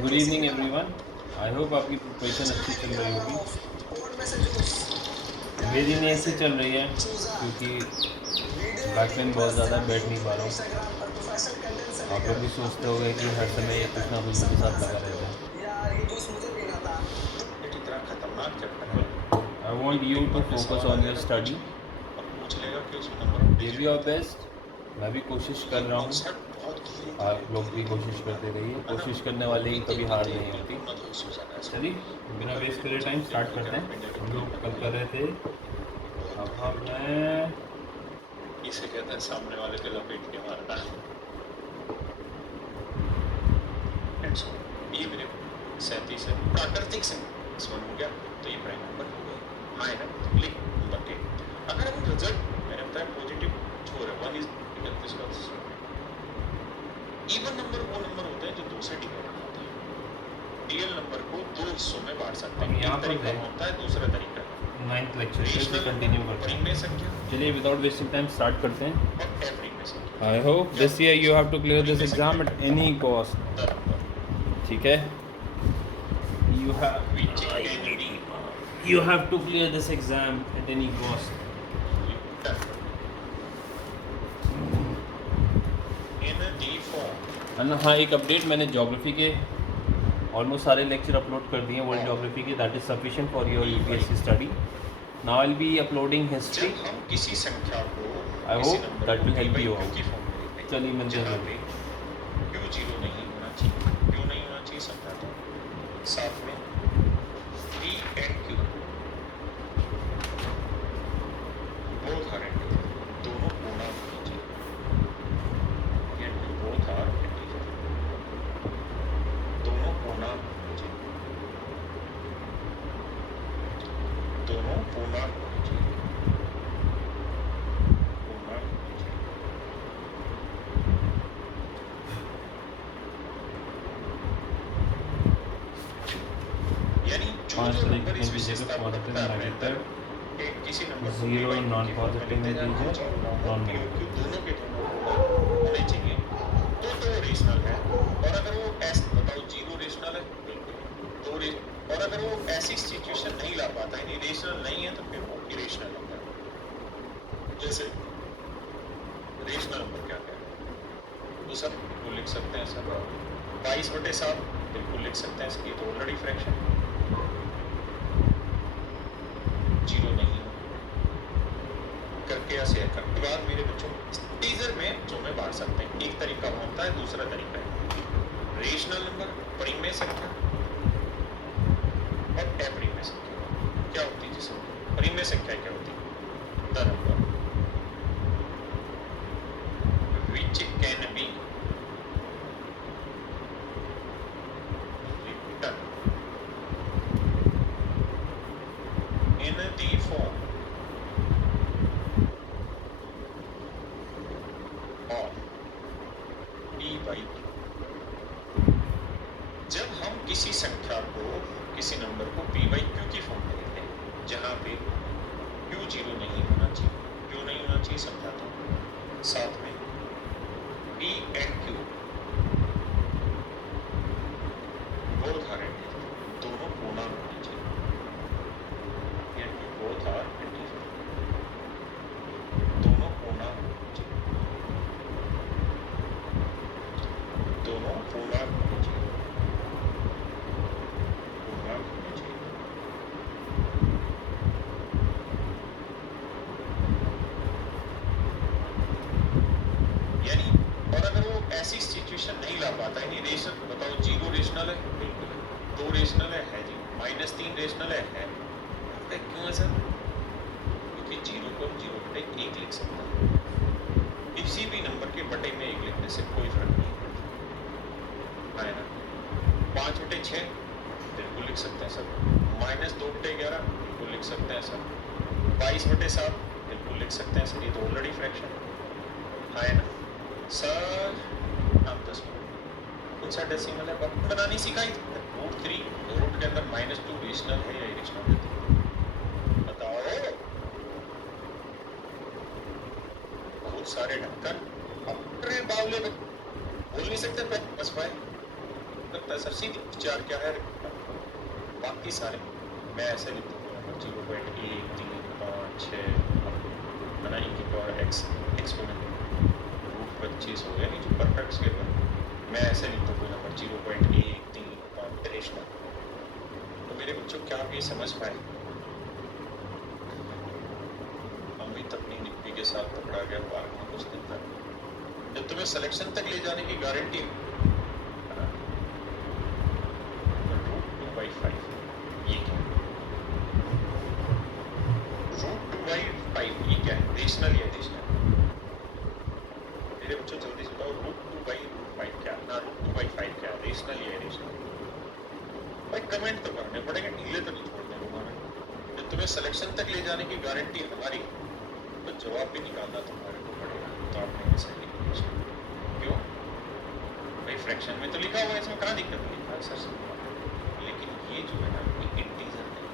Good evening everyone. I hope आपकी preparation अच्छी चल रही होगी। मेरी नहीं ऐसी चल रही है क्योंकि बैक पेन बहुत ज़्यादा है, बैठ नहीं पा रहा हूँ। आप लोग भी सोचते होंगे कि हर समय ये कुछ ना कुछ मेरे साथ लगा रहता है। I want you to focus on your study, give your best. मैं भी कोशिश कर रहा हूँ, आप लोग भी कोशिश करते रहिए। कोशिश करने वाले की कभी हार नहीं होती। चलिए बिना वेस्ट करे टाइम स्टार्ट करते हैं। हम लोग कल कर रहे थे, अब मैं इसे कहते हैं सामने वाले के लपेट के मारना। ये मेरे 37 है, प्राकृतिक संख्या हो गया तो ये प्राइम नंबर हो गया। हाँ है ना, क्लिक नंबर के अगर हम रिजल्ट मैंने बताया पॉजिटिव छोड़ 1 इज 31 इवन नंबर वो नंबर होते हैं जो दो से डिवाइड होते हैं। रियल नंबर को दो हिस्सों में बांट सकते हैं। एक तरीका होता है, दूसरा तरीका 9th लेक्चर से कंटिन्यू करते हैं। चलिए विदाउट वेस्टिंग टाइम स्टार्ट करते हैं। I hope this year you have to clear this exam at any cost. ठीक है, you have to clear this exam at any cost. हाँ, एक अपडेट, मैंने ज्योग्राफी के ऑलमोस्ट सारे लेक्चर अपलोड कर दिए वर्ल्ड ज्योग्राफी के। That is sufficient for your UPSC study. Now I will be uploading history. किसी संख्या को I hope that will help you out. चलिए मिलते हैं। क्यों जीरो नहीं होना चाहिए, क्यों नहीं होना चाहिए समझाता हूँ। साथ में P and Q both are integer, दोनों पूर्णांक होने चाहिए। both are integer, दोनों पूर्णांक होने चाहिए, दोनों पूर्णांक होने चाहिए, पूर्णांक होने चाहिए। यानी 5 तरीके की विशेषता पॉजिटिव नेगेटिव किसी नंबर जीरो नॉन पॉजिटिव में दीजिए, नॉन नेगेटिव दोनों के दोनों होने चाहिए तो रेशनल है। और अगर वो ऐसे बताओ जीरो रेशनल है बिल्कुल तो और अगर वो ऐसी सिचुएशन नहीं ला पाता है, रेशनल नहीं है तो फिर वो इरेशनल होता है। जैसे रेशनल नंबर क्या है तो सब बिल्कुल लिख सकते हैं। सब 22/7 बिल्कुल लिख सकते हैं, ये तो ऑलरेडी फ्रैक्शन जीरो नहीं है। करके या शेयर करने के बाद मेरे बच्चों टीजर में जो में बांट सकते हैं। एक तरीका होता है, दूसरा तरीका है रेशनल नंबर परिमेय संख्या और अपरिमेय संख्या। क्या होती है जिसमें परिमेय संख्या क्या होती है? The number which can be written in the form of p/q। जब हम किसी संख्या को, किसी नंबर को p/q की फॉर्म में लेते हैं जहां पे q जीरो नहीं होना चाहिए, क्यों नहीं होना चाहिए समझाता हूँ। साथ में P and Q both are integer, दोनों पूर्णांक होने चाहिए। both are integer, दोनों पूर्णांक होने चाहिए, दोनों पूर्णांक होने चाहिए, पूर्णांक होने चाहिए। यानी और अगर वो ऐसी सिचुएशन नहीं ला पाता है, रेशनल बताओ जीरो रेशनल है बिल्कुल, दो रेशनल है जी, -3 रेशनल है क्यों है सर? क्योंकि जीरो को जीरो बटे 1 लिख सकता है। किसी भी नंबर के बटे में 1 लिखने से कोई फर्क नहीं पड़ता है ना। 5/6 बिल्कुल लिख सकते हैं सर, -2/11 बिल्कुल लिख सकते हैं सर, 22/7 बिल्कुल लिख सकते हैं सर, ये तो ऑलरेडी फ्रैक्शन है ना सर। आप 10 मिनट कौन सा डेसिमल है बनानी सिखाई थी। √3 रूट के अंदर -2 रेशनल है या इरेशनल है बताओ। बहुत सारे ढक्कन अपने बावले बोल नहीं सकते बस भाई। करता है सर सीधी विचार क्या है बाकी सारे मैं ऐसे लिख दूँगा नंबर 0.135 बनाई की पावर x एक्सपोनेंट रूट 25 हो गया ये जो परफेक्ट स्केल है मैं ऐसे लिख दूँगा नंबर 0.135 रेशनल। तो मेरे बच्चों क्या आप ये समझ पाए अमित अपनी निप्पी के साथ पकड़ा गया पार्क में कुछ दिन तक जब तुम्हें सिलेक्शन तक ले जाने की गारंटी है √2/5 ये क्या √2/5 ये क्या है रेशनल या रेशनल मेरे बच्चों जल्दी से बताओ √2/5 क्या ना √2/5 क्या रेशनल या रेशनल भाई कमेंट तो करने पड़ेगा ढीले तो नहीं छोड़ने तुम्हारे जब तुम्हें सिलेक्शन तक ले जाने की गारंटी है हमारी तो जवाब भी निकालना तुम्हारे को पड़ेगा तो आपने सही क्यों भाई फ्रैक्शन में तो लिखा हुआ है इसमें कहाँ दिक्कत लिखा है सर लेकिन ये जो है ना ये इंटीजर है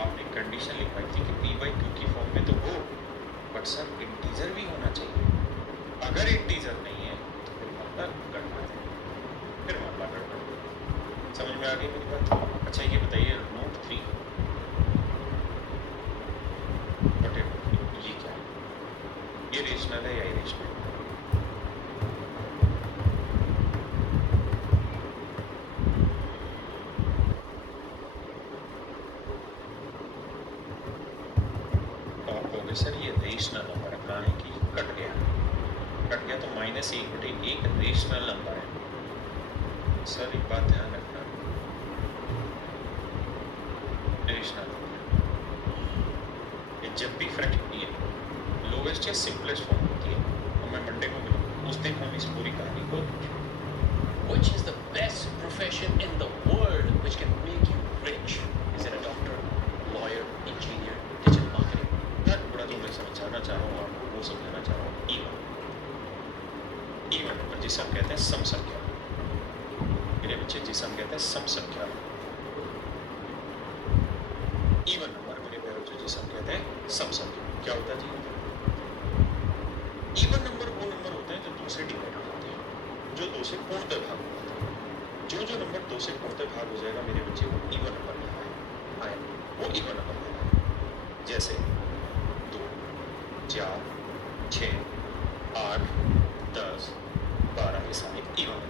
आपने कंडीशन लिखवाई थी कि p/q की फॉर्म में तो हो बट सर इंटीजर भी होना चाहिए अगर इंटीजर नहीं है तो फिर मामला गड़बड़ है फिर मामला गड़बड़ समझ में आ गई मेरी बात अच्छा ये बताइए √3 बटे ये क्या है ये रेशनल है या इरेशनल सर ये रेशनल नंबर है कहाँ है कि कट गया तो -1/1 रेशनल नंबर है सर एक बात ध्यान रखना रेशनल ये जब भी फ्रैक्शन है लोवेस्ट या सिंपलेस्ट फॉर्म होती है और मैं मंडे को मिलूँ उस दिन हम इस पूरी कहानी को Which is the best profession in the world which can make you rich? Is it a doctor, lawyer, engineer, digital marketing? बड़ा जो मैं समझाना चाह रहा हूँ आपको वो समझाना चाह रहा हूँ इवन नंबर जिसे हम कहते हैं सम संख्या मेरे बच्चे जिसे हम कहते हैं सम संख्या इवन नंबर मेरे प्यारे बच्चों जिसे हम कहते हैं सम संख्या क्या होता है जी इवन नंबर वो नंबर होते हैं जो 2 से डिवाइड होते हैं जो 2 से पूर्णतः भाग होते हैं जो नंबर 2 से पूर्णतः भाग हो जाएगा मेरे बच्चे वो इवन नंबर कहलाएगा वो इवन नंबर कहलाएगा जैसे 2 4 6 8 10 12 ये सारे इवन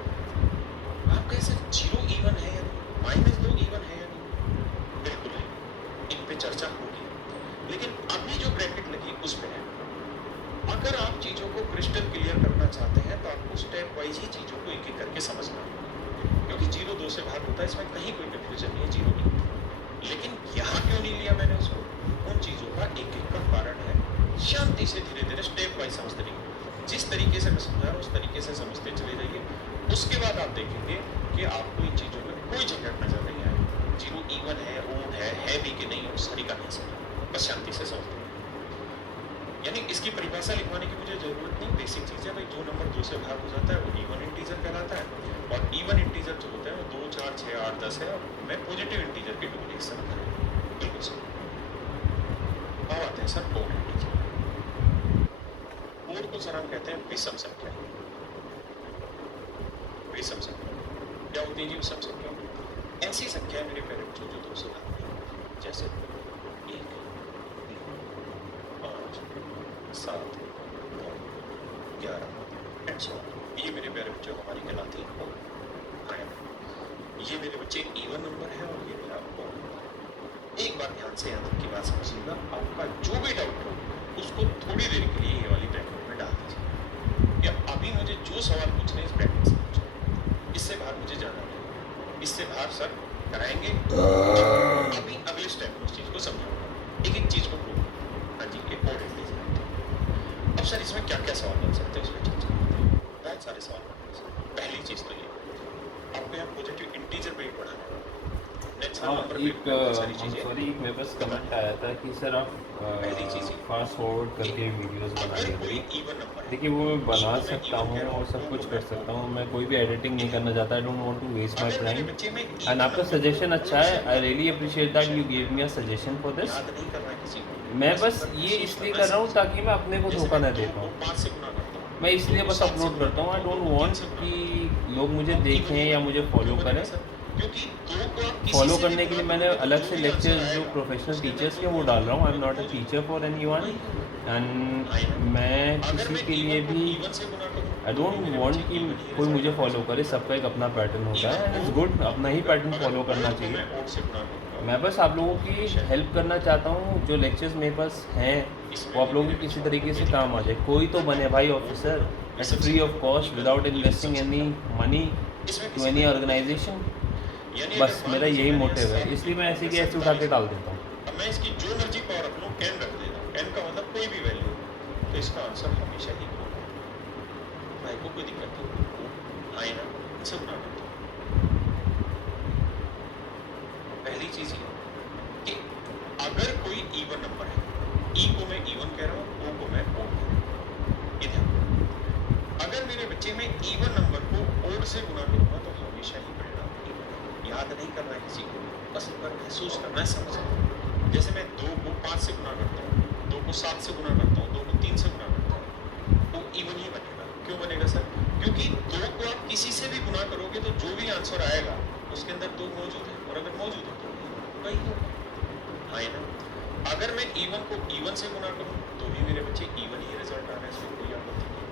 आप कहें सर 0 इवन है या नहीं -2 इवन है या नहीं बिल्कुल है इन पे चर्चा होगी लेकिन अभी जो ब्रैकेट लगी उस पे है अगर आप चीज़ों को क्रिस्टल क्लियर करना चाहते हैं तो आपको स्टेप वाइज ही चीज़ों को एक एक करके समझना है क्योंकि 0 2 से भाग होता है इसमें कहीं कोई कंफ्यूजन नहीं है 0 नहीं लेकिन यहाँ क्यों नहीं लिया मैंने उसको उन चीज़ों का एक एक का कारण है शांति से धीरे धीरे स्टेप वाइज समझते रहिए जिस तरीके से मैं समझा रहा हूँ उस तरीके से समझते चले जाइए उसके बाद आप देखेंगे कि आपको इन चीज़ों में कोई झंझट नजर नहीं आए 0 इवन है ओड है भी कि नहीं और सारी का नहीं समझ बस शांति से समझते यानी इसकी परिभाषा लिखवाने की मुझे जरूरत नहीं बेसिक चीज़ है भाई जो नंबर 2 से भाग हो जाता है वो इवन इंटीजर कहलाता है और इवन इंटीजर जो होते हैं वो 2 4 6 8 10 है और मैं पॉजिटिव इंटीजर के डोमिनेशन है बिल्कुल सर अब आते हैं सर ओड इंटीजर ओड को सर हम कहते हैं विषम संख्या विषम संख्या क्या होती है जी विषम संख्या ऐसी संख्या है मेरे प्यारे बच्चों जो 2 से भाग जैसे 1 5 7 9 11 एंड सो ये मेरे प्यारे बच्चों हमारी कहलाती है ओड ये मेरे बच्चे इवन नंबर है और ये मेरा ओड नंबर एक बार ध्यान से यहाँ तक की बात समझिएगा आपका जो भी डाउट हो उसको थोड़ी देर के लिए ये वाली ब्रैकेट में डाल दीजिए या अभी मुझे जो सवाल पूछने इस ब्रैकेट से पूछो इससे बाहर मुझे जाना नहीं इससे बाहर सर कराएंगे अभी अगले स्टेप में उस चीज़ को समझाऊंगा एक एक चीज़ को प्रूव हाँ जी एक और इंटीजर अब सर इसमें क्या क्या सवाल बन सकते हैं इसमें चर्चा करते हैं बहुत सारे सवाल बन सकते हैं पहली चीज़ तो ये आपको यहाँ पॉजिटिव इंटीजर पे ही पढ़ाना है सॉरी मेरे पास कमेंट आया था कि सर आप फास्ट फॉरवर्ड करके वीडियोस बनाइए देखिए वो मैं बना सकता हूँ और सब कुछ कर सकता हूँ मैं कोई भी एडिटिंग नहीं करना चाहता I don't want to waste my time and आपका सजेशन अच्छा है I really appreciate that you give me a suggestion for this मैं बस ये इसलिए कर रहा हूँ ताकि मैं अपने को धोखा न दे पाऊँ मैं इसलिए बस अपलोड करता हूँ आई डोंट वांट कि लोग मुझे देखें या मुझे फॉलो करें। क्योंकि दो को आप किसी फॉलो से करने भी के लिए गुना मैंने करोगे तो अलग जो से भी लेक्चर्स आंसर जो आएगा, प्रोफेशनल उसके अंदर टीचर्स के दो वो डाल रहा हूँ। आई एम नॉट अ मौजूद टीचर फॉर एनीवन, एंड मैं अगर किसी मैं के लिए even को भी even से गुना करूं, आई तो डोंट भी मेरे वांट बच्चे कि even ही कोई result मुझे आना फॉलो चाहिए। करे। सबका एक अपना पैटर्न होता है, एंड इट्स Even गुड, को अपना ही अगर- पैटर्न अगर फॉलो करना odd को चाहिए। मैं odd से गुना करूंगा, मैं बस आप लोगों की हेल्प करना चाहता हूँ। जो लेक्चर्स मेरे पास हैं वो आप लोगों की किसी तरीके से काम आ जाए। कोई तो बने भाई officer, it's free of cost, without investing any money to any organisation. यानी बस अगर मान मेरा लीजिए यही मैंने मोटिव है, यहाँ इसलिए मैं ऐसे के सात ऐसे उठा के लिखा, डाल देता हूँ। अब मैं इसकी जो मर्जी पावर रख लूँ n रख देता हूँ, n का मतलब कोई भी वैल्यू, तो इसका आंसर हमेशा ही होगा। भाई को कोई दिक्कत नहीं आए ना, इसे गुना करता हूँ। पहली चीज ये कि अगर कोई इवन नंबर है, e को मैं इवन कह रहा हूँ, o को मैं ओड कह रहा हूँ, इधर अगर मेरे बच्चे में इवन नंबर को ओड से गुना करूंगा तो हमेशा ही परिणाम इवन। याद नहीं करना है किसी को, बस एक बार महसूस करना है, समझना। जैसे मैं 2 को 5 से गुना करता हूँ, 2 को 7 से गुना करता हूँ, 2 को 3 से गुना करता हूँ, तो इवन ही बनेगा। क्यों बनेगा सर? क्योंकि 2 को आप किसी से भी गुना करोगे तो जो भी आंसर आएगा उसके अंदर 2 मौजूद है, और अगर मौजूद है तो होगा ही होगा। हाँ है ना? अगर मैं इवन को इवन से गुना करूँ तो भी मेरे बच्चे इवन ही रिजल्ट आ रहा है, इसमें कोई आपत्ति नहीं।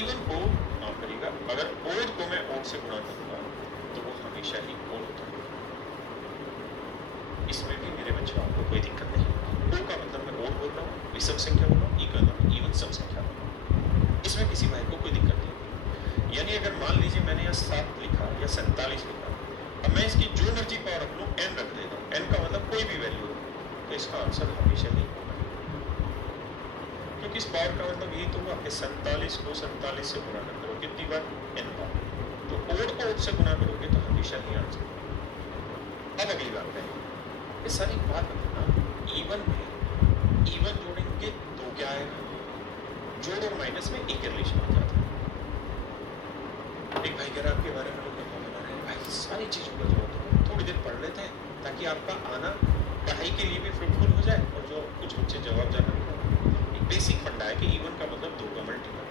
इवन को माफ करिएगा, अगर ओड को मैं ओड से गुना करूंगा तो वो हमेशा ही ओड होता है। इसमें भी मेरे बच्चों आपको कोई दिक्कत नहीं। ओ का मतलब मैं ओड बोल रहा हूँ, विषम संख्या बोल रहा हूँ, ई का मतलब इवन सम संख्या बोल रहा हूँ। इसमें किसी भाई को कोई दिक्कत नहीं। यानी अगर मान लीजिए मैंने यहाँ 7 लिखा या 47 लिखा, अब मैं इसकी जो मर्जी पावर रख लूँ, n रख देता हूँ, n का मतलब कोई भी वैल्यू हो, तो इसका आंसर हमेशा ही होगा। क्योंकि इस पावर का मतलब यही तो हुआ कि 47 को 47 से गुना कर दो, कितनी बार? n बार। तो ओड को ओड से गुना करोगे तो हमेशा ही आंसर। अब अगली बात है, ये सारी बात बताना, इवन में इवन जोड़ेंगे तो क्या आएगा? जोड़ और माइनस में एक रिलेशन हो जाता है। एक भाई कह रहा आपके बारे में लोग बता रहे हैं, भाई सारी चीजों का जरूरत है, थोड़ी देर पढ़ लेते हैं ताकि आपका आना पढ़ाई के लिए भी फ्रूटफुल हो जाए, और जो कुछ बच्चे जवाब जाना एक बेसिक फंडा है कि इवन का मतलब 2 का मल्टीपल,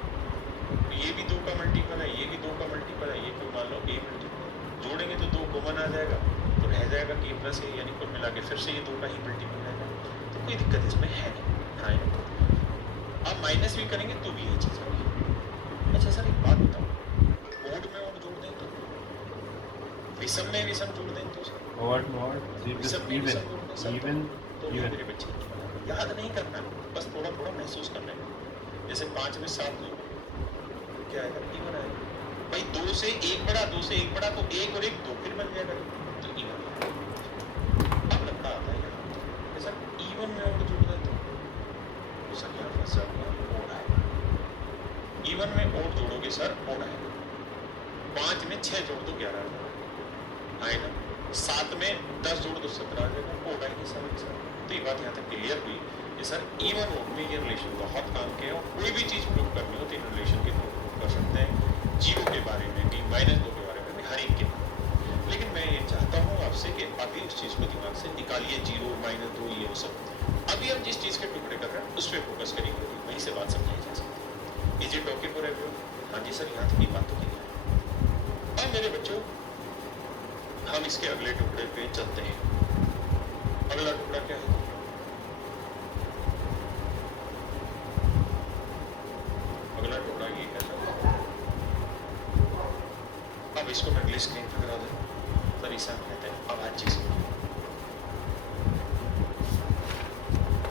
तो ये भी 2 का मल्टीपल है, ये भी 2 का मल्टीपल है, ये कोई मान लो a मल्टीपल, जोड़ेंगे तो 2 कॉमन आ जाएगा, तो रह जाएगा k प्लस a, यानी कुल मिला के फिर से ये 2 का ही मल्टीपल रहेगा, तो कोई दिक्कत इसमें है नहीं। हाँ, आप माइनस भी करेंगे तो भी यही चीज़ होगी। अच्छा सर एक बात बताओ, ओड में ओड जोड़ दें तो, विषम में विषम जोड़ दें तो सर, Odd, odd, विषम में विषम जोड़ दें सर, even, तो भी even. मेरे बच्चे याद नहीं करना, बस थोड़ा थोड़ा महसूस कर लेना। जैसे 5 में 7 लो, क्या आएगा? इवन आएगा। भाई 2 से 1 बड़ा, 2 से 1 बड़ा, तो 1 और 1 2 फिर बन जाएगा, तो इवन। अब लगता आता है यहाँ सर इवन में ओड जोड़ दें तो सर यहाँ फंस जाऊंगा, ओड आएगा। इवन में ओड जोड़ोगे सर, ओड आएगा। 5 में 6 जोड़ दो 11 आएगा, 7 में 10 जोड़ दो 17 आ जाएगा, ओड आएगी सर। तो ये बात यहाँ तक क्लियर हुई कि सर इवन ओड में ये रिलेशन बहुत काम के हैं, और कोई भी चीज़ प्रूव करनी हो तो इन रिलेशन के प्रूव कर सकते हैं, जीरो के बारे में भी, -2 के बारे में भी, हर एक के बारे में। लेकिन मैं ये चाहता हूँ आपसे कि अभी उस चीज़ को दिमाग से निकालिए, 0, -2 ये वो सब। अभी हम जिस चीज़ के टुकड़े कर रहे हैं उस पर फोकस करिए, वहीं से बात समझाई जा सकती है। Is it okay for everyone? हाँ जी सर, यहाँ तक की बात तो क्लियर है। अब मेरे बच्चों हम इसके अगले टुकड़े पे चलते हैं। अगला टुकड़ा क्या है? अगला टुकड़ा ये है सर, अब इसको मैं अगली स्क्रीन पर करा दूँ सर, इसे हम कहते हैं अभाज्य संख्या।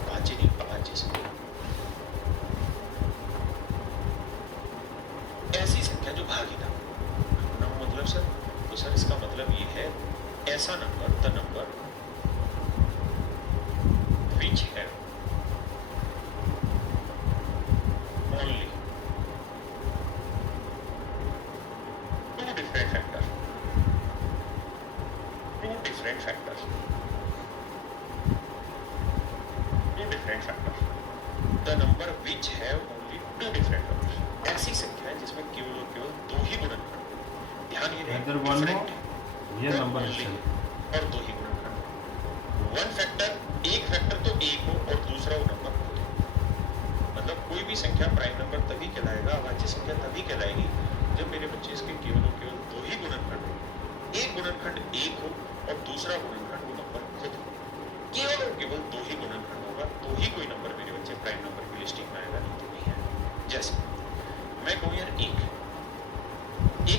अभाज्य नहीं, अभाज्य संख्या ऐसी संख्या जो भागीदार ना मतलब सर, तो सर इसका मतलब ये है ऐसा number, the number which have only two different factors, the number which have only two different factors, ऐसी संख्या है जिसमें केवल और केवल 2 ही गुणनखंड। ध्यान ये रहे, Either one different more, ये नंबर only, और 2 ही गुणनखंड। वन फैक्टर, एक फैक्टर तो एक हो और दूसरा वो नंबर हो, मतलब कोई भी संख्या प्राइम नंबर तभी कहलाएगा, अभाज्य संख्या तभी कहलाएगी जब मेरे बच्चे इसके केवल और केवल दो ही गुणनखंड हो, एक गुणनखंड 1 हो और दूसरा गुणनखंड वो नंबर खुद हो, केवल और केवल दो ही गुणनखंड होगा तो ही कोई नंबर मेरे बच्चे प्राइम नंबर की लिस्टिंग में आएगा, नहीं तो नहीं है। जैसे मैं कहूँ यार एक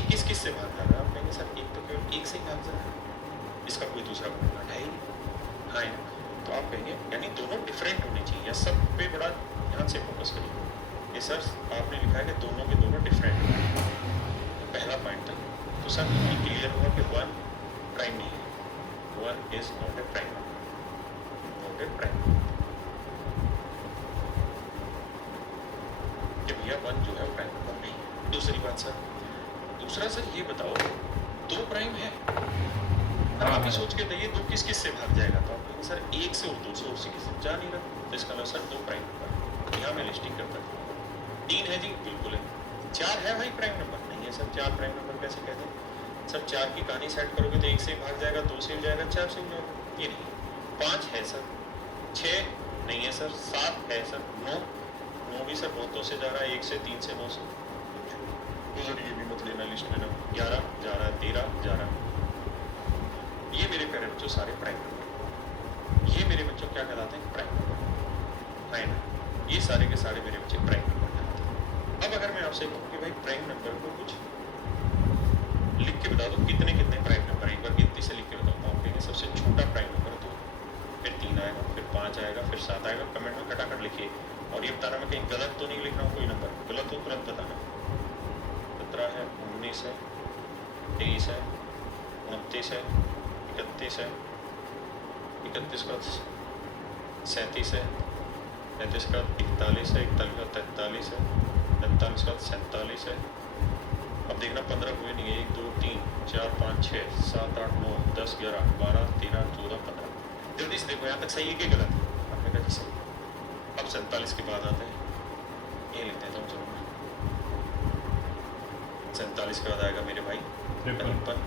किस किस से भाग जाएगा, आप कहेंगे सर एक तो केवल एक से ही भाग जाएगा, इसका कोई दूसरा गुणनखंड है ही नहीं। हाँ, तो आप कहेंगे यानी दोनों डिफरेंट होने चाहिए, सब पे बड़ा ध्यान से फोकस करिए। ये सर आपने लिखा है कि दोनों के दोनों डिफरेंट हैं, पहला पॉइंट था, तो सर ये क्लियर हुआ कि 1 प्राइम नहीं है, 1 is not a prime, not a prime, कि भैया 1 जो है वो प्राइम नंबर नहीं है। दूसरी बात सर, दूसरा सर ये बताओ 2 प्राइम है, आप ही सोच के बताइए 2 किस किस से भाग जाएगा, तो आप कहेंगे सर 1 से और 2 से, और किसी से जा नहीं रहा, तो इसका मतलब सर 2 प्राइम नंबर, यहाँ मैं लिस्टिंग करता हूँ। 3 है जी, बिल्कुल है। 4 है भाई प्राइम नंबर, नहीं है सर 4 प्राइम नंबर कैसे कहते हैं सर, 4 की कहानी सेट करोगे तो 1 से ही भाग जाएगा, 2 से ही जाएगा, 4 से ही जाएगा, ये नहीं। 5 है सर, 6 नहीं है सर, 7 है सर, 9 भी सर बहुतों से जा रहा है, 1 से, 3 से, 9 से, ये भी मत लेना लिस्ट में ना, 11 जा रहा है, 13 जा रहा है, ये मेरे प्यारे बच्चों सारे प्राइम नंबर, ये मेरे बच्चों क्या कहलाते हैं, प्राइम नंबर है ना, ये सारे के सारे मेरे बच्चे प्राइम नंबर कहलाते हैं। अब अगर मैं आपसे कहूँ कि भाई प्राइम नंबर को कुछ लिख के बता दो, कितने कितने प्राइम नंबर, एक बार गिनती से लिख के बताता हूँ, कहेंगे सबसे छोटा प्राइम नंबर 2, फिर 3 आएगा, फिर 5 आएगा, फिर 7 आएगा, कमेंट में खटाखट लिखिए, और ये बताना मैं कहीं गलत तो नहीं लिख रहा हूँ, कोई नंबर गलत हो तुरंत बताना। 17 है, 19 है, 23 है, 29 है, 31 है, 31 का 37 है, 35 का 41 है, 41 का 43 है, 45 का 47 है। अब देखना 15 हुए नहीं है, 1 2 3 4 5 6 7 8 9 10 11 12 13 14 15, जल्दी से देखो यहाँ तक सही है कि गलत है, आपने कहा सही। अब 47 के बाद आते हैं, ये लिख देता हूँ चलो, 47 के बाद आएगा मेरे भाई 53,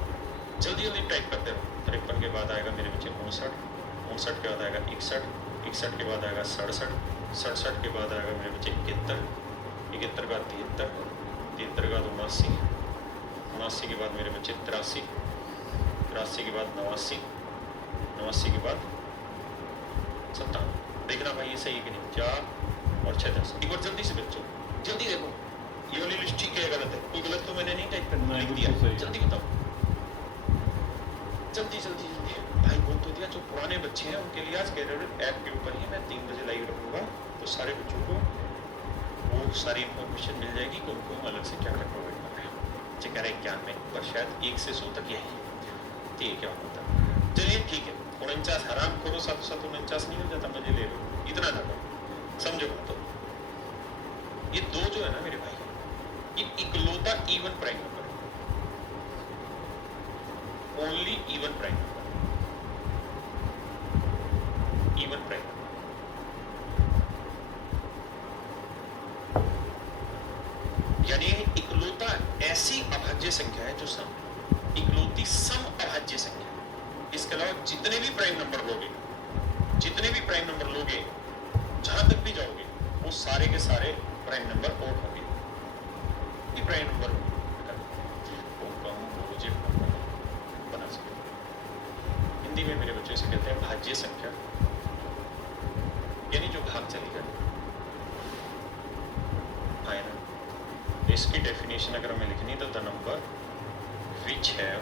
जल्दी जल्दी टाइप करते रहो। 53 के बाद आएगा मेरे बच्चे 59, 59 के बाद आएगा 61, 61 के बाद आएगा 67, 67 के बाद आएगा मेरे बच्चे 71, 71 के बाद 73, 73 के बाद 79, 79 के बाद मेरे बच्चे 83, 83 के बाद 89, 89 के बाद 57। देखना भाई ये सही है कि नहीं, 4 और 6 10। एक बार जल्दी से बच्चों जल्दी देखो, ये वाली लिस्ट ठीक है गलत है, कोई गलत तो मैंने नहीं टाइप करना लिख दिया, जल्दी बताओ, जल्दी जल्दी जल्दी। भाई बोल तो दिया, जो पुराने बच्चे हैं उनके लिए आज कैरियर ऐप के ऊपर ही मैं 3 बजे लाइव रखूँगा, तो सारे बच्चों को वो सारी इन्फॉर्मेशन मिल जाएगी कि उनको अलग से क्या क्या प्रोवाइड करना है। चेकर है ज्ञान में पर शायद 1 से 100 तक यही ठीक है, क्या होता है। चलिए ठीक है, 49 हराम करो, 7 49 नहीं हो जाता, मजे ले लो, इतना ना करो, समझो तो ये 2 जो है ना मेरे भाई, ये इकलौता इवन प्राइम नंबर है, only even prime number, even prime number, यानी इकलौता ऐसी अभाज्य संख्या है जो सम, इकलौती सम अभाज्य संख्या। इसके अलावा जितने भी प्राइम नंबर लोगे, जितने भी प्राइम नंबर लोगे, जहां तक भी जाओगे, वो सारे के सारे प्राइम नंबर और होंगे, ये प्राइम नंबर बना सकते। हिंदी में मेरे बच्चों से कहते हैं भाज्य संख्या, यानी जो भाग चली जाए, हाँ ना। इसकी डेफिनेशन अगर हमें लिखनी तो द नंबर विच है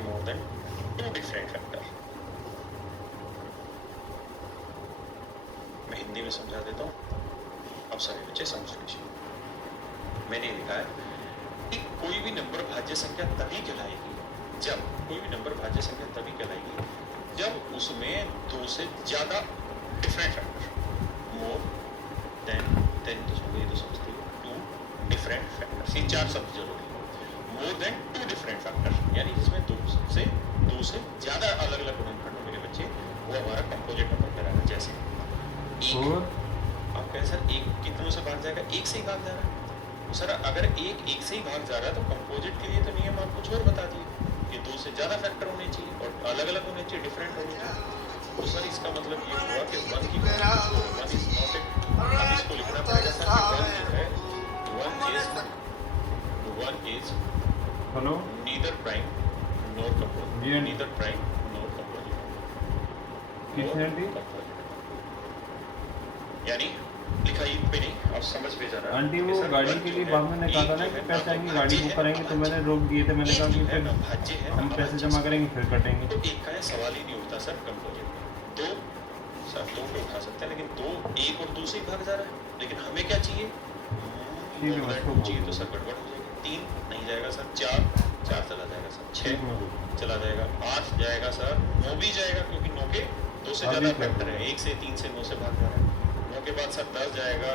more than 2 different factor। मैं हिंदी में समझा देता हूँ, अब सभी बच्चे समझ लीजिए। मैंने लिखा है कि कोई भी नंबर भाज्य संख्या तभी कहलाएगी, जब कोई भी नंबर भाज्य संख्या तभी कहलाएगी जब उसमें 2 से ज्यादा डिफरेंट फैक्टर, मोर देन तो समझते हो 2 डिफरेंट फैक्टर, ये 4 शब्द जरूरी है। मोर देन 2 डिफरेंट फैक्टर, यानी जिसमें 2 से ज्यादा अलग अलग गुणनखंड मेरे बच्चे, वो हमारा कंपोजिट नंबर कहलाएगा। जैसे आप कहें सर 1 कितनों से भाग जाएगा, 1 से ही भाग जा रहा है, तो सर अगर 1 से ही भाग जा रहा है तो कंपोजिट के लिए तो नियम आप कुछ और बता दिए कि 2 से ज्यादा फैक्टर होने चाहिए और अलग अलग होने चाहिए, डिफरेंट होने चाहिए। तो सर इसका मतलब ये हुआ कि 1 की वैल्यू 1 इज नॉट ए, अब इसको लिखना पड़ेगा सर कि 1 is hello neither prime nor composite, जी। नीदर प्राइम नॉर कंपोजिट, कितने आंटी? यानी लिखाई पे नहीं, आप समझ में जाना आंटी वो गाड़ी के लिए बाद में कहा था ना कि पैसे आएंगे गाड़ी बुक कराएंगे, तो मैंने रोक दिए थे। मैंने कहा कि फिर हम पैसे जमा करेंगे फिर कटेंगे। तो एक का सवाल ही नहीं उठता सर कंपोजिट में। दो सर दो पे उठा सकते हैं, लेकिन दो एक और दो से ही भाग जा रहा है, लेकिन हमें क्या चाहिए? ठीक है, more than उसको two चाहिए, तो सर गड़बड़ हो जाएगी। 3 नहीं जाएगा सर, 4 चला जाएगा सर, 6 चला जाएगा, 8 जाएगा सर, 9 भी जाएगा क्योंकि 9 के 2 से अभी ज्यादा क्या फैक्टर है, 1 से 3 से 9 से भाग जा रहा है। 9 के बाद सर 10 जाएगा,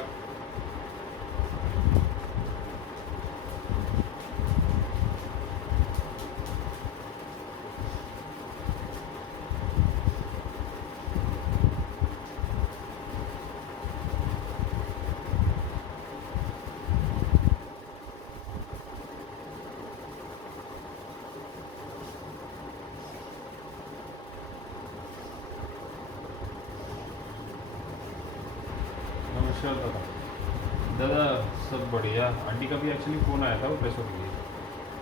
नमस्कार दादा। दादा सब बढ़िया। आंटी का भी एक्चुअली फ़ोन आया था वो पैसों के लिए,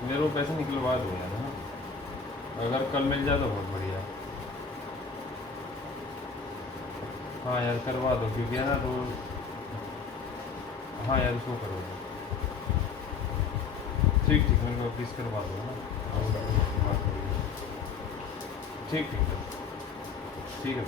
मेरे वो पैसे निकलवा दो यार, है ना? अगर कल मिल जाए तो बहुत बढ़िया। हाँ यार करवा दो, क्योंकि है ना तो हाँ यार उसको करो। ठीक ठीक, मेरे को प्लीज़ करवा दो, है ना? और ठीक ठीक ठीक है।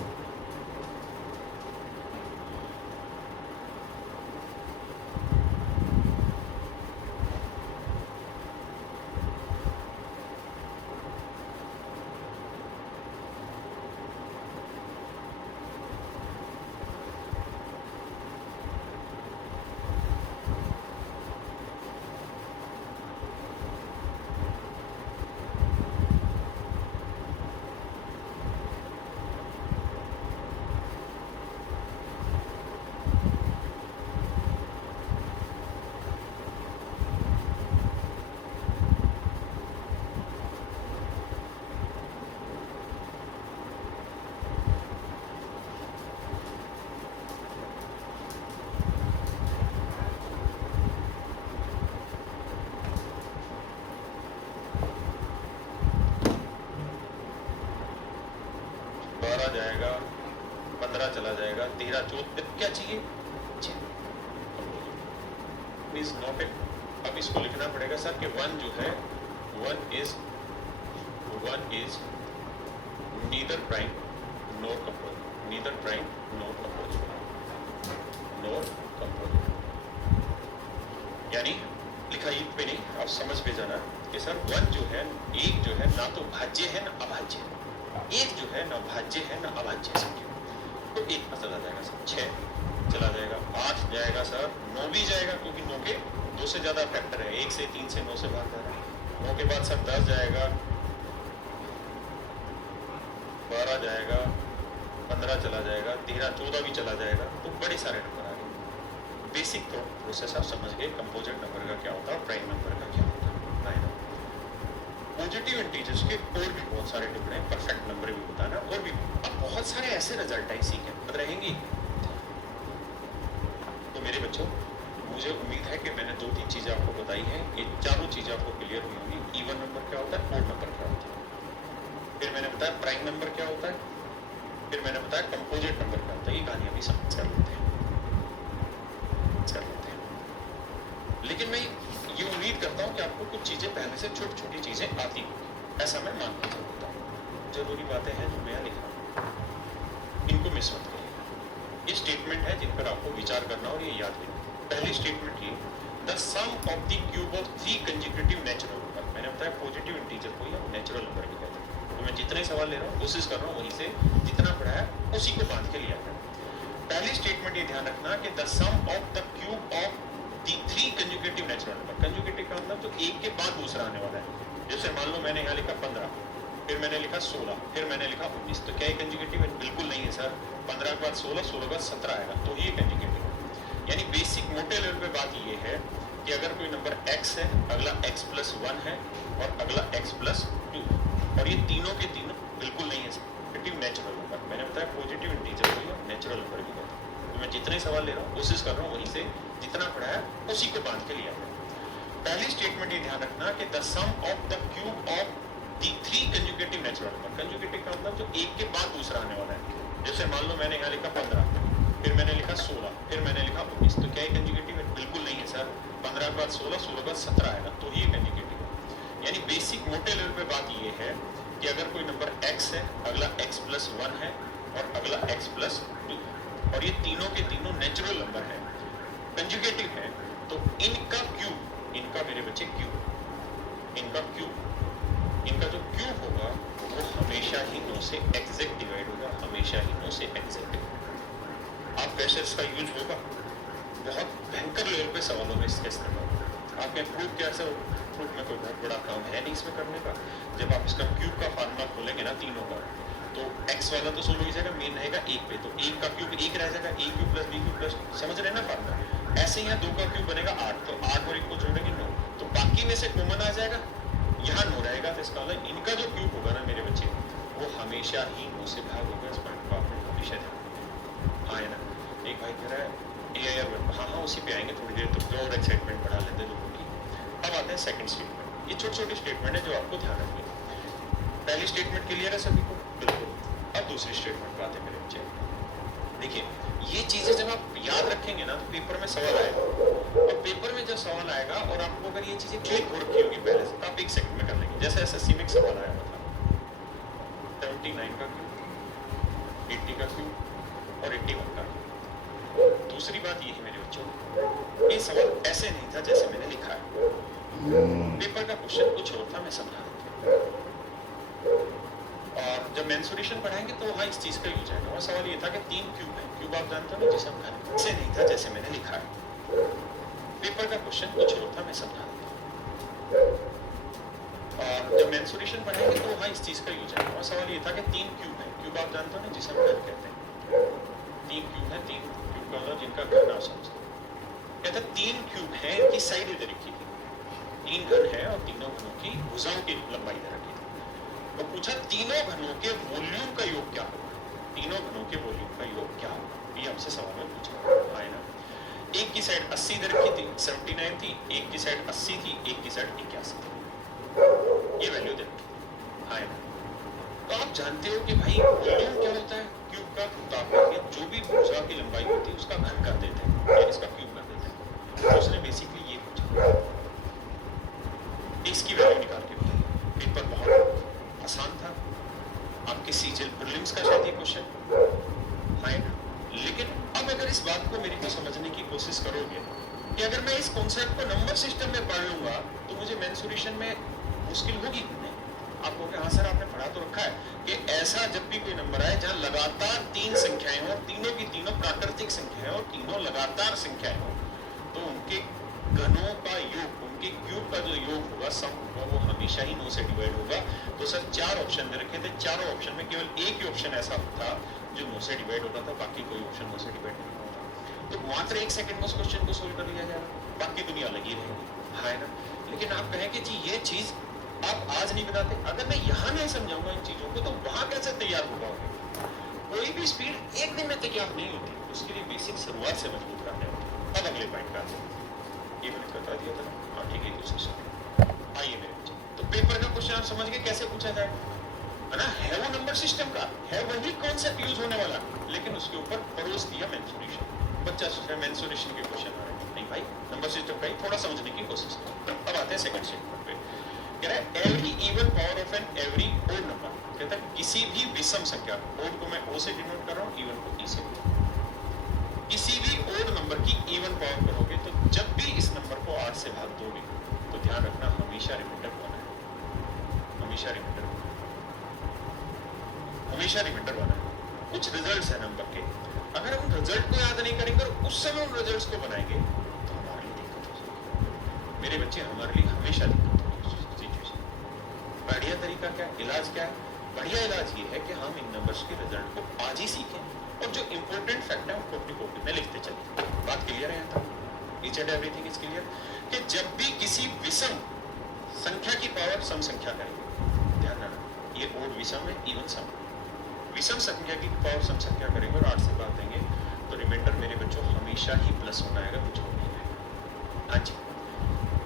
जाएगा, 15 चला जाएगा, 13 14 क्या चाहिए? मींस नॉट ए, अब इसको लिखना पड़ेगा सर कि 1 जो है 1 is neither prime nor composite, neither prime nor composite, nor composite, यानी लिखाई पे नहीं, आप समझ पे जाना कि सर 1 जो है, एक जो है ना तो भाज्य है ना अभाज्य है, एक जो है ना भाज्य है ना अभाज्य है, तो एक का चला जाएगा सर, 6 चला जाएगा, 8 जाएगा सर, 9 भी जाएगा क्योंकि 9 के 2 से ज्यादा फैक्टर है, 1 से 3 से 9 से भाग जा रहा है। 9 के बाद सर 10 जाएगा, 12 जाएगा, 15 चला जाएगा, 13 14 भी चला जाएगा, तो बड़े सारे नंबर आ गए। बेसिक तो प्रोसेस आप समझ गए, कंपोजिट नंबर का क्या होता है, प्राइम नंबर का क्या होता है। पॉजिटिव इंटीजर्स के और भी बहुत सारे टुकड़े, परफेक्ट नंबर भी होता है ना, और भी अब बहुत सारे ऐसे रिजल्ट है इसी के रहेंगे। तो मेरे बच्चों, मुझे उम्मीद है कि मैंने 2-3 चीजें आपको बताई हैं, ये चारों चीजें आपको क्लियर हुई होंगी। इवन नंबर क्या होता है, ओड नंबर क्या होता है, फिर मैंने बताया प्राइम नंबर क्या होता है, फिर मैंने बताया कंपोजिट नंबर क्या होता है। ये कहानी अभी समझ कर लेते हैं। लेकिन मैं ये उम्मीद करता हूँ कि आपको कुछ चीजें पहले से छोटी छोटी चीजें आती होंगी, ऐसा मैं मान के चलता हूँ। जरूरी बातें हैं जो मैं लिखा, इनको मिस मत करिए। ये स्टेटमेंट है जिन पर आपको विचार करना और ये याद रखना। पहली स्टेटमेंट ये, the sum of the cube of 3 consecutive natural number. मैंने बताया पॉजिटिव इंटीजर को या नेचुरल नंबर भी कहते हैं। तो मैं जितने सवाल ले रहा हूँ कोशिश कर रहा हूँ वहीं से जितना पढ़ाया उसी को बांध के लिया है। पहली स्टेटमेंट ये ध्यान रखना कि the sum of the cube of the 3 conjugative natural number. Conjugative का मतलब तो एक के बाद दूसरा आने वाला है। जैसे मान लो मैंने यहाँ लिखा 15, फिर मैंने लिखा 16, फिर मैंने लिखा 19, तो क्या ये कंजुगेटिव है? बिल्कुल नहीं है सर। 15 के बाद 16, 16 के बाद 17 आएगा तो ये कंजुगेटिव है। यानी बेसिक मोटे लेवल पे बात ये है कि अगर कोई नंबर x है, अगला x+1 है और अगला x+2, और ये तीनों के तीनों बिल्कुल नहीं है कंजुगेटिव नेचुरल नंबर। मैंने बताया पॉजिटिव इंटीजर भी है, नेचुरल नंबर भी है। तो मैं जितने सवाल ले रहा हूँ कोशिश कर रहा हूँ वहीं से जितना पढ़ा है उसी को बांध के लिया है। पहली स्टेटमेंट ये ध्यान रखना कि the sum of the cube of the 3 conjugative natural number. Conjugative का मतलब जो एक के बाद दूसरा आने वाला है। जैसे मान लो मैंने यहाँ लिखा 15, फिर मैंने लिखा 16, फिर मैंने लिखा 19, तो क्या ये कंजुगेटिव है? बिल्कुल नहीं है सर। 15 के बाद 16, 16 के बाद 17 आएगा तो ही कंजुगेटिव है। यानी बेसिक मोटे लेवल पे बात ये है कि अगर कोई नंबर x है, अगला x प्लस 1 है और अगला x प्लस 2, और ये तीनों के तीनों नेचुरल नंबर है, कंजुगेटिव है, तो इनका क्यूब, इनका मेरे बच्चे क्यूब, इनका क्यूब, इनका जो क्यूब होगा वो हमेशा ही 9 से एग्जैक्ट डिवाइड होगा, हमेशा ही 9 से एग्जैक्ट। आप वैसे इसका यूज होगा बहुत भयंकर लेवल पे सवालों में इसका इस्तेमाल। आपके प्रूफ कैसे हो? प्रूफ में कोई बहुत बड़ा काम है नहीं इसमें करने का। जब आप इसका क्यूब का फार्मूला खोलेंगे ना तीनों का, तो x वाला तो सोल्व हो जाएगा, मेन रहेगा 1 पे, तो 1 का क्यूब 1 रह जाएगा, a cube plus b cube plus, समझ रहे हैं ना फार्मूला? ऐसे ही यहाँ 2 का क्यूब बनेगा 8, तो 8 और 1 को जोड़ेंगे 9, तो बाकी में से कॉमन आ जाएगा, यहाँ 9 रहेगा, तो इसका मतलब इनका जो क्यूब होगा ना मेरे बच्चे वो हमेशा ही 9 से भाग होगा। इस पॉइंट को आपने हमेशा ध्यान। हाँ है ना? एक भाई कह रहा है हाँ हाँ उसी पे आएंगे थोड़ी देर, तो और एक्साइटमेंट बढ़ा लेते हैं लोगों की। अब आते हैं सेकंड स्टेटमेंट। ये छोटी छोटी स्टेटमेंट है जो आपको ध्यान रखनी है। पहली स्टेटमेंट क्लियर है सभी को? बिल्कुल। अब दूसरी स्टेटमेंट पर आते हैं मेरे बच्चे। देखिए ये चीजें जब आप याद रखेंगे ना तो पेपर में सवाल आएगा, और पेपर में जब सवाल आएगा और आपको अगर ये चीजें क्लिक हो रखी होगी पहले से, तो आप 1 सेकंड में कर लेंगे। जैसे एसएससी में एक सवाल आया था 79 का क्यूब, 80 का क्यूब और 81 का क्यूब। दूसरी बात ये है मेरे बच्चों, ये सवाल ऐसे नहीं था जैसे मैंने लिखा है। पेपर का क्वेश्चन कुछ और था, मैं समझा दूं। और जब मेंसुरेशन पढ़ाएंगे तो वहाँ इस चीज का यूज आएगा। और सवाल ये था कि 3 क्यूब है, क्यूब आप जानते हो ना जिसे हम घन, ऐसे नहीं था जैसे मैंने लिखा है। पेपर का क्वेश्चन कुछ और था, मैं समझा दूं। और जब मेंसुरेशन पढ़ाएंगे तो वहाँ इस चीज का यूज आएगा। और सवाल ये था कि 3 क्यूब है, क्यूब आप जानते हो ना जिसे हम घन कहते हैं। 3 क्यूब है, 3 क्यूब का मतलब जिनका घन आप समझते हो। कहता 3 क्यूब है, इनकी साइड इधर रखी थी, 3 घन है और तीनों घनों की भुजाओं की लंबाई इधर रखी थी। तो पूछा तीनों घनों के वॉल्यूम का योग क्या होगा? तीनों घनों के वॉल्यूम का योग क्या होगा? ये हमसे सवाल में पूछा है ना। एक की साइड 80 इधर रखी थी, 79 थी, एक की साइड 80 थी, एक की साइड 81 थी। ये वैल्यू देते है ना। तो आप जानते हो कि भाई वॉल्यूम क्या होता है क्यूब का? तो आप जो भी भुजा की लंबाई होती है उसका घन कर देते हैं या इसका क्यूब कर देते हैं। तो उसने बेसिकली ये पूछा, इसकी वैल्यू निकाल के बताइए। पेपर बहुत आसान था, आपके सीजीएल प्रीलिम्स का शायद ये क्वेश्चन है ना। लेकिन अब अगर इस बात को मेरे को समझने की कोशिश करोगे कि अगर मैं इस कॉन्सेप्ट को नंबर सिस्टम में पढ़ लूंगा तो मुझे मेंसुरेशन में मुश्किल होगी नहीं। आप कहोगे हाँ सर आपने पढ़ा तो रखा है कि ऐसा जब भी कोई नंबर आए जहां लगातार 3 संख्याएं हो और तीनों की तीनों प्राकृतिक संख्याएं और तीनों लगातार संख्याएं हो, तो उनके घनों का योग, उनके क्यूब का जो योग होगा, सम होगा, वो हमेशा ही 9 से डिवाइड होगा। तो सर 4 ऑप्शन में रखे थे, चारों ऑप्शन में केवल एक ही ऑप्शन ऐसा था जो 9 से डिवाइड होता था, बाकी कोई ऑप्शन 9 से डिवाइड नहीं होता। तो मात्र 1 सेकंड में उस क्वेश्चन को सोल्व कर लिया जाएगा, बाकी दुनिया लगी रहेगी, है ना। लेकिन आप कहें कि जी ये चीज आप आज नहीं बताते, अगर मैं यहाँ नहीं समझाऊंगा इन चीजों को तो वहां कैसे तैयार होगा? कोई भी स्पीड एक दिन में तैयार नहीं होती, उसके लिए बेसिक शुरुआत से मजबूत करने होती है। अब अगले पॉइंट का ये मैंने बता दिया था। हाँ ठीक है, दूसरी स्टेप आइए मेरे बच्चे। तो पेपर का क्वेश्चन आप समझ गए कैसे पूछा जाएगा, है ना। है वो नंबर सिस्टम का, है वही कॉन्सेप्ट यूज होने वाला, लेकिन उसके ऊपर परोस दिया मेंसुरेशन। बच्चा सोच रहा है मेंसुरेशन के क्वेश्चन आ रहे हैं, नहीं भाई नंबर सिस्टम का ही थोड़ा समझने की कोशिश करो। अब आते हैं सेकंड स्टेटमेंट पे। कह रहा है every even power of n every odd number. कहता है किसी भी विषम संख्या, ओड को मैं ओ से डिनोट कर रहा हूँ, इवन को ई से। किसी भी ओड नंबर की इवन पावर करोगे तो जब भी इस नंबर को 8 से भाग दोगे तो ध्यान रखना हमेशा रिमाइंडर बना है, हमेशा रिमाइंडर बना है, हमेशा रिमाइंडर बना है। कुछ रिजल्ट्स है नंबर के, अगर हम रिजल्ट को याद नहीं करेंगे और उस समय उन रिजल्ट्स को बनाएंगे तो हमारे लिए दिक्कत हो जाएगी। मेरे बच्चे हमारे लिए हमेशा दिक्कत होगी सिचुएशन। बढ़िया तरीका क्या, इलाज क्या है? बढ़िया इलाज ये है कि हम इन नंबर्स के रिजल्ट को आज ही सीखें और जो इंपॉर्टेंट फैक्ट है उनको अपनी कॉपी में लिखते चलिए। बात क्लियर है यहाँ तक? Each and everything is clear कि जब भी किसी विषम संख्या की पावर सम संख्या करेंगे, ध्यान रखना ये ओड विषम है, इवन सम। विषम संख्या की पावर सम संख्या करेंगे और 8 से भाग देंगे तो रिमाइंडर मेरे बच्चों हमेशा ही प्लस होना आएगा, कुछ और नहीं आएगा। हाँ जी,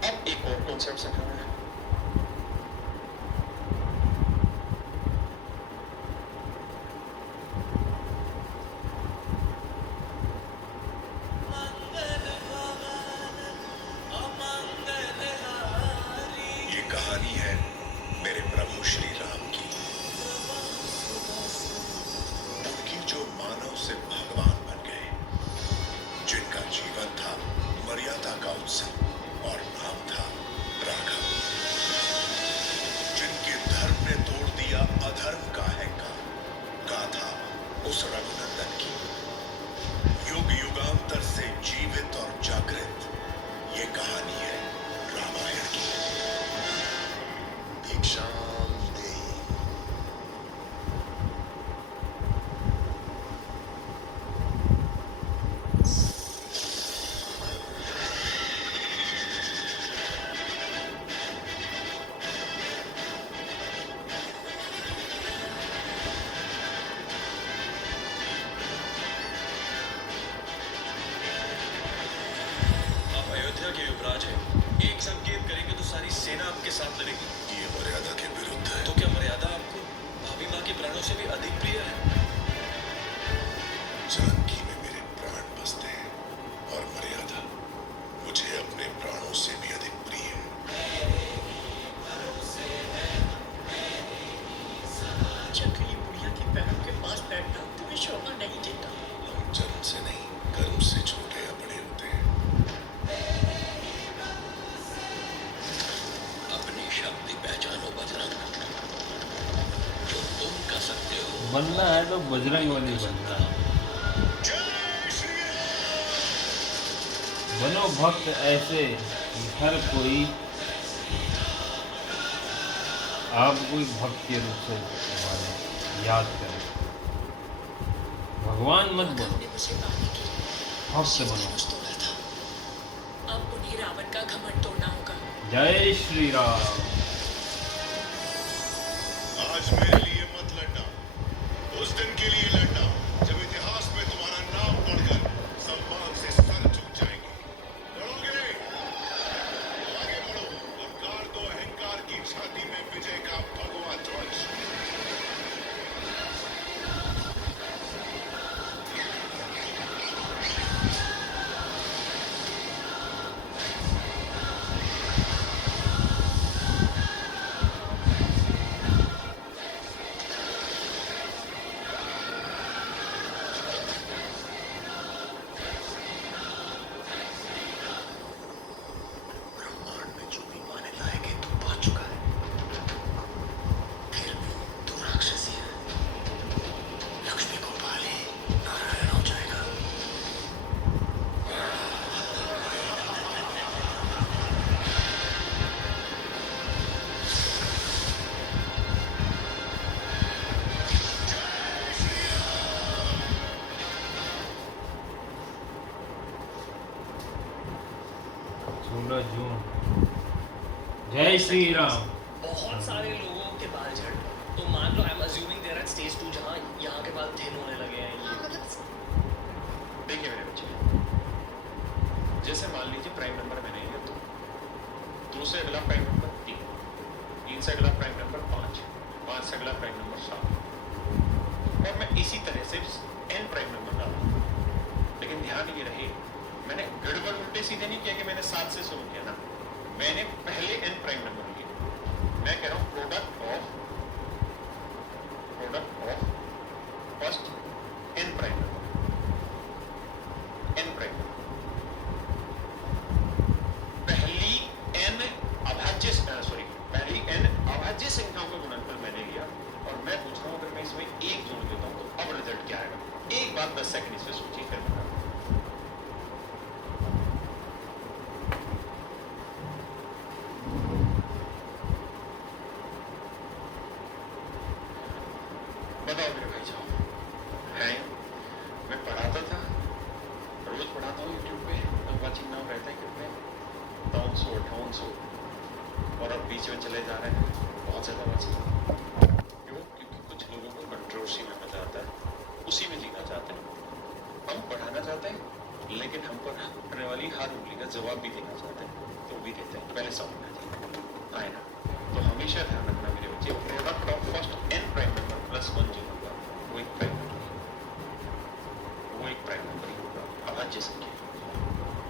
अब एक और कॉन्सेप्ट समझाना है। ये कहानी है मेरे प्रभु श्री राम की, उनकी जो मानव से भगवान बन गए, जिनका जीवन था मर्यादा का उत्सव और नाम था राघव, जिनके धर्म ने तोड़ दिया अधर्म का अहंकार, गाथा उस रघुनंदन की, युग युगांतर से जीवित और जागृत ये कहानी है रामायण की। दीक्षाम देहि। आप अयोध्या के युवराज हैं, एक संकेत करेंगे तो सारी सेना आपके साथ लड़ेगी। ये मर्यादा के विरुद्ध है। तो क्या मर्यादा आपको भाभी माँ के प्राणों से भी अधिक प्रिय है? जानकी में मेरे प्राण बसते हैं और मर्यादा मुझे अपने प्राणों से भी अधिक प्रिय है। चकली बुढ़िया के पैरों के पास बैठना तुम्हें शोभा नहीं देता। हम जन्म से नहीं, कर्म से छोटे या बड़े होते हैं। अपनी शक्ति पहचानो बजरंग, जो तुम कर सकते हो। बनना है तो बजरंग वाली बनना है। बनो भक्त ऐसे कि हर कोई आपको एक भक्त के रूप से माने, याद करें। भगवान मत बनो, ने मुझे पाने के लिए भक्त बनो। धनुष तोड़ा था, अब उन्हें रावण का घमंड तोड़ना होगा। जय श्री राम। आज मेरे लिए मत लड़ना, उस दिन के लिए लड़ना जब इतिहास में तुम्हारा नाम पढ़कर सम्मान से सर झुक जाएंगे। लड़ोगे? आगे बढ़ो और गाड़ दो अहंकार की छाती में विजय का भगवा ध्वज। ब्रह्मांड में जो भी मान्यता है कि तू पा चुका है, फिर भी तू राक्षसी है। लक्ष्मी को पाले नारायण हो जाएगा। सोलह जून। जय श्री राम। बहुत सारे लोगों के बाल झड़, तो मान लो I am assuming there at stage 2 जहां यहाँ के बाल थिन होने लगे हैं। हाँ, ये मतलब देखिए मेरे बच्चे, जैसे मान लीजिए प्राइम नंबर मैंने लिया 2 से अगला प्राइम नंबर 3 से अगला प्राइम नंबर 5 से अगला प्राइम नंबर 7, और मैं इसी तरह से n प्राइम नंबर डाला। लेकिन ध्यान ये रहे, मैंने गड़बड़ उल्टे सीधे नहीं किया कि मैंने 7 से शुरू किया ना, मैंने पहले n प्राइम नंबर लिए। मैं कह रहा हूँ product of first n prime number, n prime number, पहली n अभाज्य संख्याओं का गुणनफल मैंने लिया, और मैं पूछ रहा हूँ अगर मैं इसमें 1 जोड़ देता हूँ तो अब रिजल्ट क्या आएगा? एक बात 10 सेकंड इसमें सोचिए, फिर बता। बताओ मेरे भाई साहब, है मैं पढ़ाता था, रोज पढ़ाता हूँ यूट्यूब पे, तो वाचिंग नाम रहता है कितने 358, और अब बीच में चले जा रहे हैं बहुत ज़्यादा वाचिंग। क्यों? क्योंकि कुछ लोगों को कंट्रोवर्सी में मजा आता उसी में जीना चाहते हैं। हम पढ़ाना चाहते हैं, लेकिन हम पढ़ाने वाली हर उंगली का जवाब भी देना चाहते हैं, तो भी देते हैं। पहले समझना चाहिए, है ना? तो हमेशा ध्यान रखना मेरे बच्चे, product of first n prime number plus 1 जो होगा वो एक प्राइम नंबर ही होगा, अभाज्य संख्या।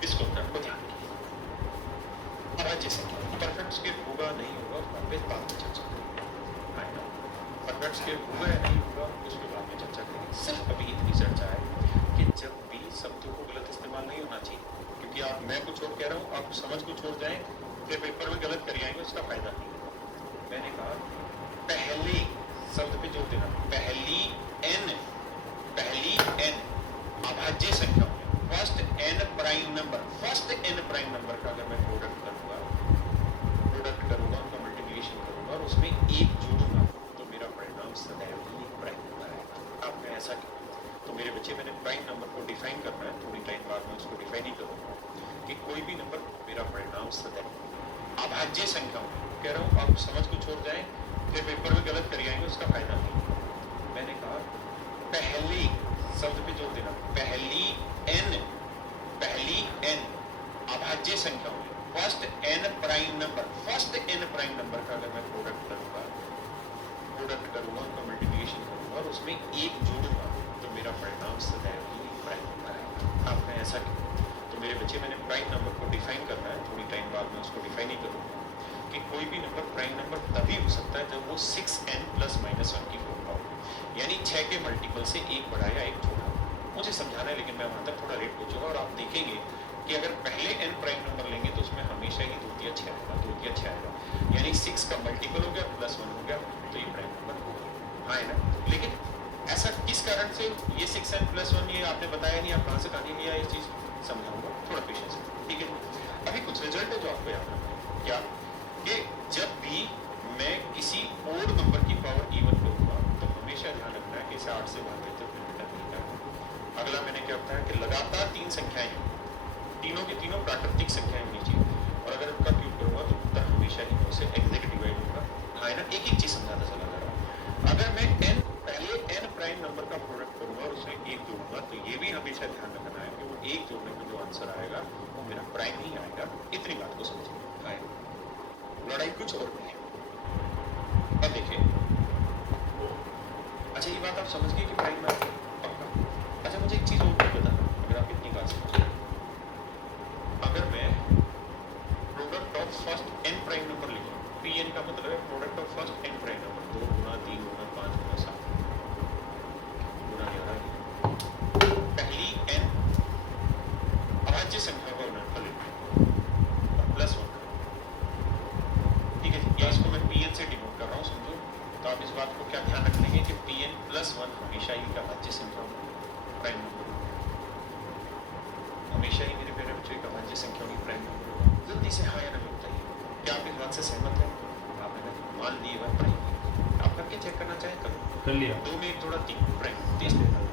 इसको ध्यान रखिए, अभाज्य संख्या। परफेक्ट स्केल होगा नहीं होगा उस पर बाद में चर्चा करेंगे, है ना? परफेक्ट स्केल होगा या नहीं होगा उसके बाद में चर्चा करेंगे। सिर्फ अभी इतनी चर्चा है कि जब भी शब्दों को गलत इस्तेमाल नहीं होना चाहिए, क्योंकि आप मैं कुछ और कह रहा हूँ, आप समझ कुछ और जाए, फिर पेपर में गलत कर आएंगे, उसका फायदा नहीं है। मैंने कहा पहले शब्द पे जोर देना, पहली n अभाज्य संख्या में फर्स्ट n प्राइम नंबर का अगर मैं प्रोडक्ट करूंगा उनका मल्टीप्लिकेशन करूंगा और उसमें एक जोड़ूंगा तो मेरा परिणाम सदैव ही एक प्राइम नंबर आएगा। आपने ऐसा किया तो मेरे बच्चे, मैंने प्राइम नंबर को डिफाइन करना है, थोड़ी टाइम बाद में उसको डिफाइन ही करूंगा कि कोई भी नंबर मेरा परिणाम सदैव अभाज्य संख्या में, कह रहा हूँ आप समझ को छोड़ जाए, फिर पेपर में गलत कर आएंगे, उसका फायदा नहीं। मैंने कहा पहली शब्द पे जोर देना, पहली n अभाज्य संख्या में फर्स्ट n प्राइम नंबर का अगर मैं प्रोडक्ट करूंगा उनका मल्टीप्लिकेशन करूंगा और उसमें एक जोड़ूंगा तो मेरा परिणाम सदैव ही प्राइम नंबर आएगा। आपने ऐसा किया तो मेरे बच्चे, मैंने प्राइम नंबर को डिफाइन करना है, थोड़ी टाइम बाद में उसको डिफाइन ही करूंगा कि कोई भी नंबर प्राइम नंबर तभी हो सकता है जब वो 6n प्लस माइनस 1 की फॉर्म हो, यानी 6 के मल्टीपल से एक बढ़ा या एक छोड़ा। मुझे समझाना है लेकिन मैं वहां तक थोड़ा लेट पहुंचूंगा और आप देखेंगे कि अगर पहले n प्राइम नंबर लेंगे तो उसमें हमेशा ही 2 या 6 आएगा, यानी 6 का मल्टीपल हो गया प्लस 1 हो गया तो ये प्राइम नंबर होगा, हाँ है ना? लेकिन ऐसा किस कारण से ये 6n प्लस 1 ये आपने बताया नहीं, आप कहाँ से कहानी लिया, ये चीज समझाऊंगा, थोड़ा पेशेंस है, ठीक है? अभी कुछ रिजल्ट है जो आपको याद रखना है, क्या कि जब भी मैं किसी ओड नंबर की पावर इवन करूंगा तो हमेशा ध्यान रखना है कि इसे 8 से भाग देते हुए बेटा नहीं करना। अगला मैंने क्या बताया कि लगातार 3 संख्याएं, तीनों की तीनों प्राकृतिक संख्याएं होनी चाहिए, और अगर उनका क्यूब करूंगा तो उत्तर हमेशा ही 9 से एग्जैक्ट डिवाइड होगा, हाँ ना? एक चीज समझाता चला जा रहा हूं। अगर मैं पहले n प्राइम नंबर का प्रोडक्ट करूंगा और उसमें एक जोड़ूंगा तो ये भी हमेशा ध्यान रखना है कि वो एक जोड़ने में जो आंसर आएगा वो मेरा प्राइम ही आएगा। इतनी बात को समझिए, हाँ, लड़ाई कुछ और नहीं है। अब देखिए, अच्छा ये बात आप समझ गए कि प्राइम है पक्का। अच्छा मुझे एक चीज और बता, अगर आप इतनी बात समझिए, अगर मैं product of first n prime number लिखूं, pn का मतलब है product of first n prime number, 2 गुना 3 गुना 5 गुना 7 गुना 11, पहली n अभाज्य संख्या का गुणनफल प्लस 1, ठीक है? या इसको मैं pn से डिनोट कर रहा हूँ, समझो। तो आप इस बात को क्या ध्यान रखेंगे कि pn प्लस 1 हमेशा ही का अभाज्य संख्या प्राइम नंबर, हमेशा ही मेरे पेरेंट्स एक अभाज्य संख्या होगी प्राइम नंबर होगा। जल्दी से हाँ या ना बताइए, क्या आप इस बात से सहमत हैं? आपने कहा मान ली बात प्राइम, आप करके चेक करना चाहें कर लिया। 2 में 1 जोड़ा 3 प्राइम 30 देता है।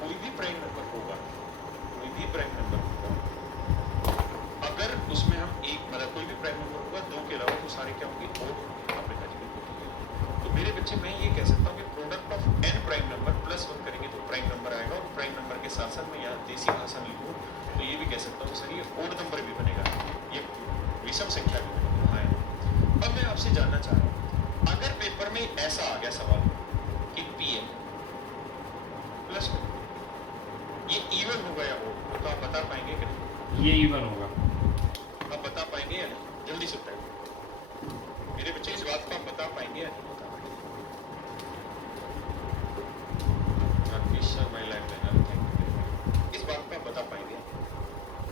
कोई भी प्राइम नंबर होगा, अगर उसमें हम एक मतलब कोई भी प्राइम नंबर होगा 2 के अलावा तो सारे क्या होंगे ओड। आपने कहा जी बिल्कुल। तो मेरे बच्चे मैं ये कह सकता हूँ कि product of n prime number plus 1 करेंगे तो प्राइम नंबर आएगा, और प्राइम नंबर के साथ साथ मैं यहाँ देसी भाषा में लिखूँ तो ये भी कह सकता हूँ सर ये ओड नंबर भी बनेगा, ये विषम संख्या भी बनेगा, हाँ। अब मैं आपसे जानना चाह रहा हूँ, अगर पेपर में ऐसा आ गया सवाल कि pn प्लस 1 ये इवन होगा या ओड, तो आप बता पाएंगे कि नहीं? ये इवन होगा। आप बता पाएंगे या नहीं? जल्दी से बताइए मेरे बच्चे, इस बात को आप बता पाएंगे या नहीं? बता पाएंगे? इस बात को आप बता पाएंगे?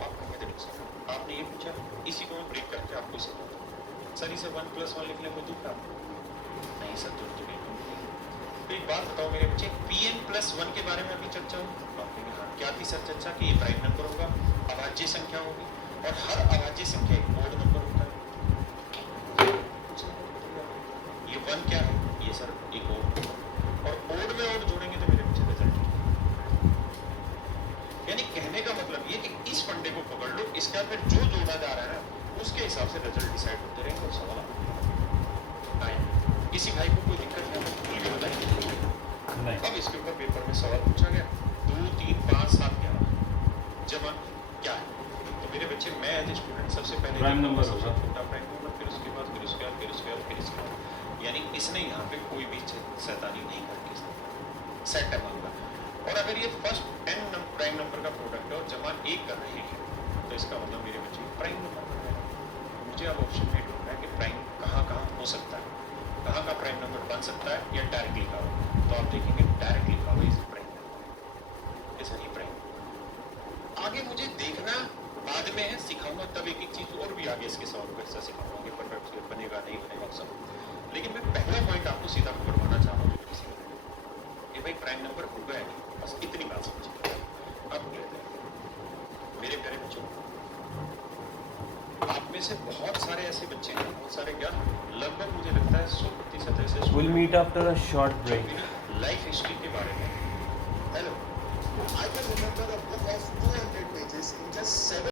आप कहेंगे देखो सर आपने ये पूछा, इसी को मैं ब्रेक करके आपको इसे बताऊँ सर, इसे 1 + 1 लिखने को दुख नहीं सर, दुख तो बिल्कुल नहीं। तो एक बात बताओ मेरे बच्चे, pn प्लस 1 के बारे में अभी चर्चा हुई, क्या थी सर चर्चा कि ये प्राइम नंबर होगा, अभाज्य संख्या होगी, और हर अभाज्य संख्या एक ओड नंबर होता है। ये 1 क्या है? ये सर एक ओड, और ओड में ओड जोड़ेंगे तो मेरे बच्चे रिजल्ट, यानी कहने का मतलब ये कि इस फंडे को पकड़ लो, इसका फिर जो जोड़ा जा रहा है ना उसके हिसाब से रिजल्ट डिसाइड होते रहेंगे। और सवाल किसी भाई को कोई दिक्कत नहीं है? Right. अब इसके ऊपर पेपर में सवाल पूछा गया 2, 3, 5, 7, 11 जमा क्या है? तो मेरे बच्चे, मैं एज ए स्टूडेंट सबसे पहले Prime number सबसे होगा। छोटा प्राइम नंबर, फिर उसके बाद फिर उसके बाद फिर उसके बाद फिर इसके बाद, यानी इसने यहाँ पे कोई भी शैतानी नहीं करके सेट है मामला। और अगर ये फर्स्ट n प्राइम नंबर का प्रोडक्ट है और जमा 1 कर रहे हैं तो इसका मतलब मेरे बच्चे प्राइम नंबर बन रहेगा। मुझे अब ऑप्शन में ढूंढना है कि प्राइम कहाँ कहाँ हो सकता है, कहाँ का प्राइम नंबर बन सकता है या डायरेक्ट लिखा हुआ। तो आप देखेंगे डायरेक्ट लिखा हुआ इज प्राइम नंबर, ऐसा नहीं प्राइम। आगे मुझे देखना बाद में है, सिखाऊंगा तब एक एक चीज और भी आगे इसके सवाल को ऐसा सिखाऊंगा कि परफेक्ट बनेगा नहीं बनेगा सब। लेकिन मैं पहला पॉइंट आपको सीधा करवाना चाह रहा हूँ किसी ये भाई प्राइम नंबर होगा या नहीं, बस इतनी बात समझिए। अब लेते हैं मेरे प्यारे बच्चों, आप में से बहुत सारे ऐसे बच्चे हैं, बहुत सारे क्या, लगभग मुझे लगता है 100% ऐसे We'll meet after a short break. Life history के बारे में। Hello. I can remember a book of 200 pages in just 7